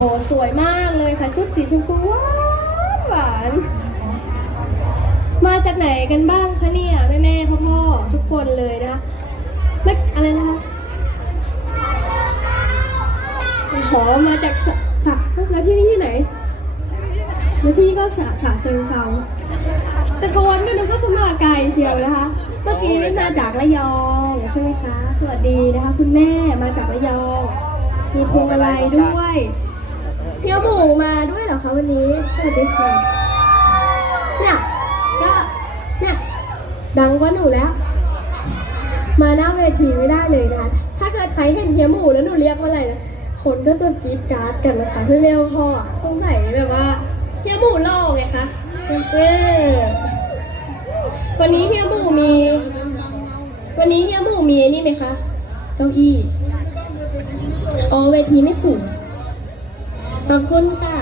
โอ้สวยมากเลยค่ะชุดสีชมพูหวานหวานมาจากไหนกันบ้างคะเนี่ยแม่แม่พ่อพ่อทุกคนเลยนะคะไม่อะไรนะคะขอมาจากฉะแล้วที่นี่ที่ไหนแล้วที่ก็ฉะเชิงเทราตะโกนไม่รู้ก็สมาไกลเชียวนะคะเมื่อกี้มาจากระยองใช่ไหมคะสวัสดีนะคะคุณแม่มาจากระยองมีพวงมาลัยด้วยเที่ยวหมูมาด้วยเหรอคะวันนี้สวัสดีค่ะเนี่ยก็เนี่ยดังกว่าหนูแล้วมาหน้าเวทีไม่ได้เลยนะถ้าเกิดใครเห็นเฮียหมูแล้วหนูเรียกว่าอะไรนะคนก็จะกรี๊ดกราร์ดกันนะคะพี่เมลพ่อต้องใส่แบบว่าเฮียหมูหล่อไงคะวันนี้เฮียหมูมีนี่ไหมคะเก้าอี้อ๋อเวทีไม่สูงขอบคุณค่ะ